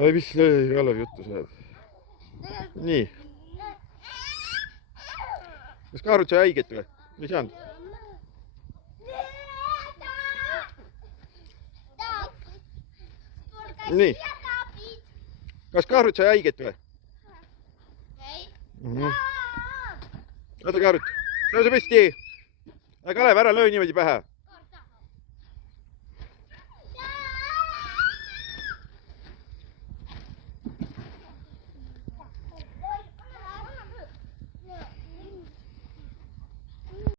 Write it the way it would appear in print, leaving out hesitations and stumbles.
Mis Kalev juttu sa ajad? Nii. Kas Kaarut sai haiget või? Ei saanud? Nii. Kas Kaarut sai haiget või? Oota Kaarut, tõuse püsti! Kalev, ära löö niimoodi pähe!